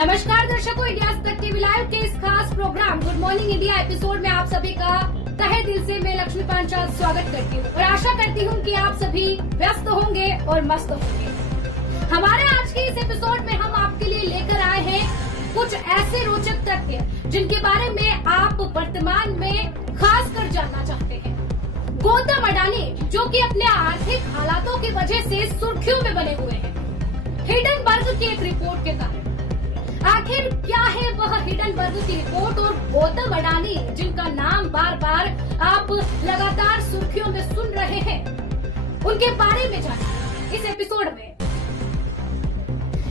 नमस्कार दर्शकों, इंडिया तक टीवी लाइव के इस खास programme good morning India episode में आप सभी का तहे दिल से मैं लक्ष्मी पांचाल स्वागत करती हूँ और आशा करती हूँ कि आप सभी व्यस्त होंगे और मस्त होंगे। हमारे आज के इस एपिसोड में हम आपके लिए लेकर आए हैं कुछ ऐसे रोचक तथ्य जिनके बारे में आप वर्तमान में खास कर जानना चाहते हैं। गौतम अडानी जो कि अपने आर्थिक हालातों की वजह से सुर्खियों में बने हुए हैं हिडनबर्ग की एक रिपोर्ट के कारण। आखिर क्या है वह हिडनबर्ग की रिपोर्ट और गौतम अडानी जिनका नाम बार बार आप लगातार सुर्खियों में सुन रहे हैं, उनके बारे में जानिए इस एपिसोड में।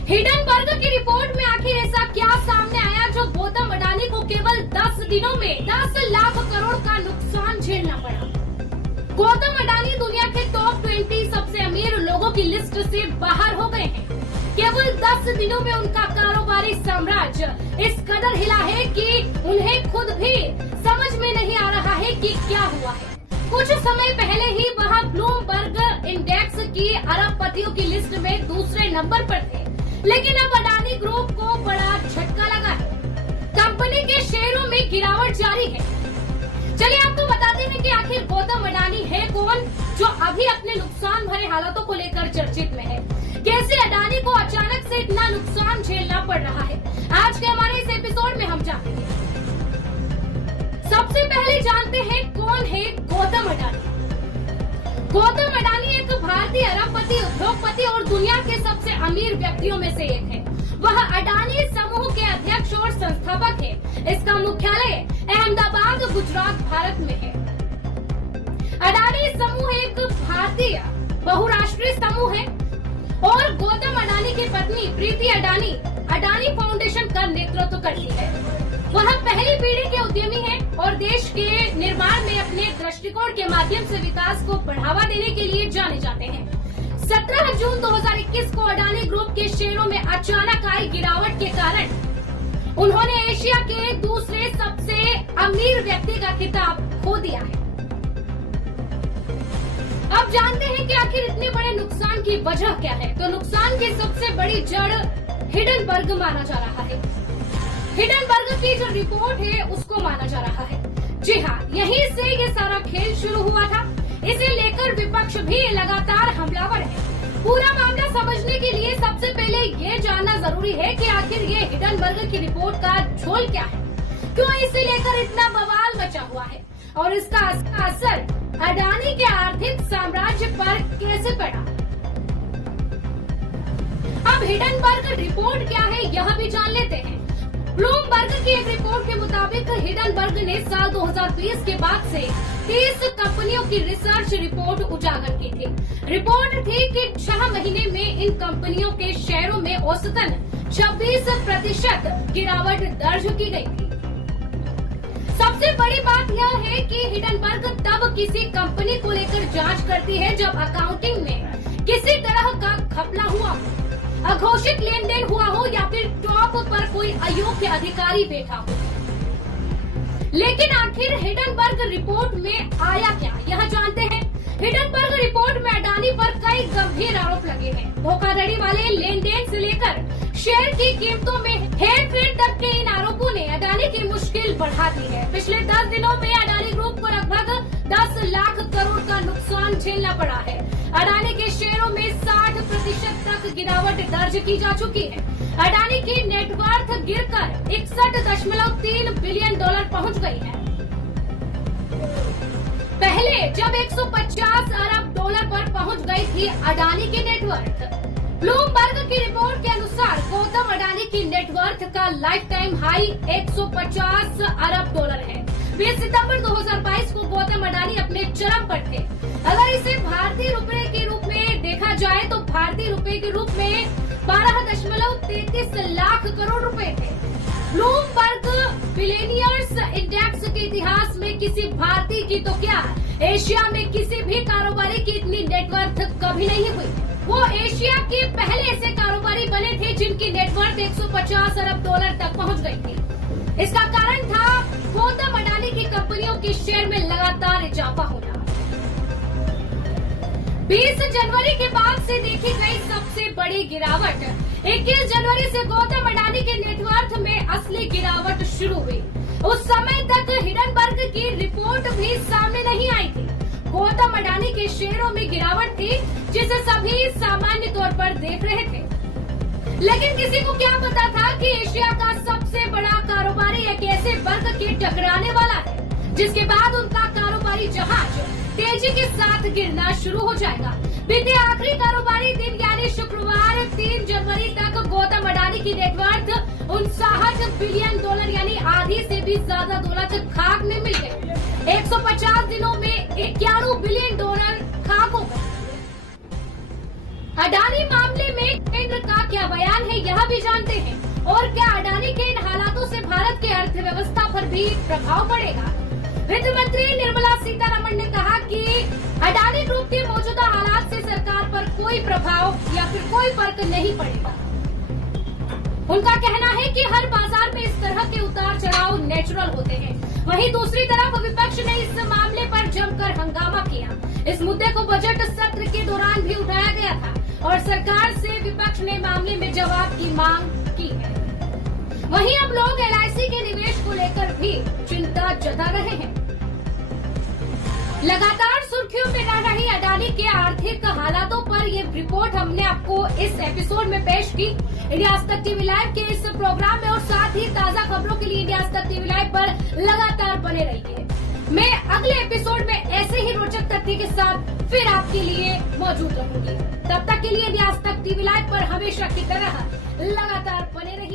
हिडनबर्ग की रिपोर्ट में आखिर ऐसा क्या सामने आया जो गौतम अडानी को केवल 10 दिनों में 10 लाख करोड़ का नुकसान झेलना पड़ा। गौतम अडानी दुनिया के टॉप 20 सबसे अमीर लोगों की लिस्ट से बाहर हो गए हैं। केवल 10 दिनों में उनका कारोबारी साम्राज्य इस कदर हिला है कि उन्हें खुद भी समझ में नहीं आ रहा है कि क्या हुआ है। कुछ समय पहले ही वह ब्लूमबर्ग इंडेक्स की अरबपतियों की लिस्ट में दूसरे नंबर पर थे, लेकिन अब अडानी ग्रुप को बड़ा झटका लगा है। कंपनी के शेयरों में गिरावट जारी है। चलिए आपको बताते हैं कि आखिर गौतम अडानी है कौन जो अभी अपने नुकसान भरे हालातों को लेकर चर्चित में है। कैसे अडानी को अचानक से इतना नुकसान झेलना पड़ रहा है, आज के हमारे इस एपिसोड में हम जानेंगे। सबसे पहले जानते हैं कौन है गौतम अडानी। गौतम अडानी एक भारतीय अरबपति, उद्योगपति और दुनिया के सबसे अमीर व्यक्तियों में से एक है। वह अडानी समूह के अध्यक्ष और संस्थापक है। इसका मुख्यालय अहमदाबाद, गुजरात, भारत में है। अडानी समूह एक भारतीय बहुराष्ट्रीय समूह है और गौतम अडानी की पत्नी प्रीति अडानी अडानी फाउंडेशन का नेतृत्व करती है। वह पहली पीढ़ी के उद्यमी हैं और देश के निर्माण में अपने दृष्टिकोण के माध्यम से विकास को बढ़ावा देने के लिए जाने जाते हैं। 17 जून 2021 को अडानी ग्रुप के शेयरों में अचानक आई गिरावट के कारण उन्होंने एशिया के दूसरे सबसे अमीर व्यक्ति का खिताब खो दिया है। अब जानते हैं कि आखिर इतने बड़े नुकसान की वजह क्या है। तो नुकसान की सबसे बड़ी जड़ हिडनबर्ग माना जा रहा है। हिडनबर्ग की जो रिपोर्ट है उसको माना जा रहा है। जी हाँ, यहीं से ये सारा खेल शुरू हुआ था। इसे लेकर विपक्ष भी लगातार हमलावर है। पूरा मामला समझने के लिए सबसे पहले ये जानना जरूरी है कि आखिर ये हिडनबर्ग की रिपोर्ट का झोल क्या है, क्यों इसे लेकर इतना बवाल मचा हुआ है और इसका असर अडानी के आर्थिक साम्राज्य पर कैसे पड़ा। अब हिडनबर्ग रिपोर्ट क्या है यह भी जान लेते हैं। ब्लूमबर्ग की एक रिपोर्ट के मुताबिक हिडनबर्ग ने साल 2020 के बाद से 30 कंपनियों की रिसर्च रिपोर्ट उजागर की थी। रिपोर्ट थी कि 6 महीने में इन कंपनियों के शेयरों में औसतन 26% गिरावट दर्ज की गई थी। सबसे बड़ी बात यह है कि हिडनबर्ग तब किसी कंपनी को लेकर जांच करती है जब अकाउंटिंग में किसी तरह का घपला हुआ हो, अघोषित लेन देन हुआ हो या फिर टॉप पर कोई अयोग्य अधिकारी बैठा हो। लेकिन आखिर हिडनबर्ग रिपोर्ट में आया क्या, यह जानते हैं। हिडनबर्ग रिपोर्ट में अडानी पर कई गंभीर आरोप लगे हैं। धोखाधड़ी वाले लेन देन से लेकर शेयर की कीमतों में हेरफेर तक के इन आरोपों ने अडानी की मुश्किल बढ़ा दी है। पिछले 10 दिनों में अडानी ग्रुप को लगभग 10 लाख करोड़ का नुकसान झेलना पड़ा है। अडानी के शेयरों में 60% तक गिरावट दर्ज की जा चुकी है। अडानी की नेटवर्थ गिरकर 61.3 बिलियन डॉलर पहुंच गई है। पहले जब 150 अरब डॉलर पर पहुंच गई थी अडानी की नेटवर्थ। ब्लूमबर्ग की रिपोर्ट के अनुसार गौतम अडानी की नेटवर्थ का लाइफ टाइम हाई 150 अरब डॉलर है। 20 सितंबर 2022 को गौतम अडानी अपने चरम पर थे। अगर इसे भारतीय रुपए के रूप में देखा जाए तो भारतीय रुपए के रूप में 12.33 लाख करोड़ रुपए थे। ब्लूमबर्ग बिलियनियर्स इंडेक्स के इतिहास में किसी भारतीय की तो क्या, एशिया में किसी भी कारोबारी की इतनी नेटवर्थ कभी नहीं हुई। वो एशिया के पहले ऐसे कारोबारी बने थे जिनकी नेटवर्थ 150 अरब डॉलर तक पहुंच गई थी। इसका कारण था गौतम अडानी की कंपनियों के शेयर में लगातार इजाफा होना। 20 जनवरी के बाद से देखी गई सबसे बड़ी गिरावट 21 जनवरी से गौतम अडानी के नेटवर्थ में असली गिरावट शुरू हुई। उस समय तक हिडनबर्ग की रिपोर्ट भी सामने नहीं आई थी। गौतम अडानी के शेयरों में गिरावट थी, जिसे सभी सामान्य तौर पर देख रहे थे, लेकिन किसी को क्या पता था कि एशिया का सबसे बड़ा कारोबारी एक ऐसे वर्ग के टकराने वाला है जिसके बाद उनका कारोबारी जहाज तेजी के साथ गिरना शुरू हो जाएगा। बीते आखिरी कारोबारी दिन यानी शुक्रवार 3 जनवरी तक गौतम अडानी की नेटवर्थ 59 बिलियन डॉलर यानी आधी से भी ज्यादा दौलत खाक में मिल गई। 150 दिनों में 91 बिलियन डॉलर खाक हो गए। अडानी मामले में केंद्र का क्या बयान है, यह भी जानते हैं। और क्या अडानी के इन हालातों से भारत की अर्थव्यवस्था पर भी प्रभाव पड़ेगा? वित्त मंत्री निर्मला सीतारमण ने कहा कि अडानी ग्रुप के मौजूदा हालात से सरकार पर कोई प्रभाव या फिर कोई फर्क नहीं पड़ेगा। उनका कहना है कि हर बाजार में इस तरह के उतार चढ़ाव नेचुरल होते हैं। वहीं दूसरी तरफ विपक्ष ने इस मामले पर जमकर हंगामा किया। इस मुद्दे को बजट सत्र के दौरान भी उठाया गया था और सरकार से विपक्ष ने मामले में जवाब की मांग की है। वहीं अब लोग LIC के निवेश को लेकर भी चिंता जता रहे हैं। लगातार सुर्खियों में रह रही अडानी के आर्थिक हालातों पर ये रिपोर्ट हमने आपको इस एपिसोड में पेश की। इंडिया आज तक टीवी लाइव के इस प्रोग्राम में और साथ ही ताज़ा खबरों के लिए इंडिया आज तक टीवी लाइव पर लगातार बने रहिए। मैं अगले एपिसोड में ऐसे ही रोचक तथ्य के साथ फिर आपके लिए मौजूद रहूंगी। तब तक के लिए इंडिया आज तक टीवी लाइव पर हमेशा की तरह लगातार बने रहिए।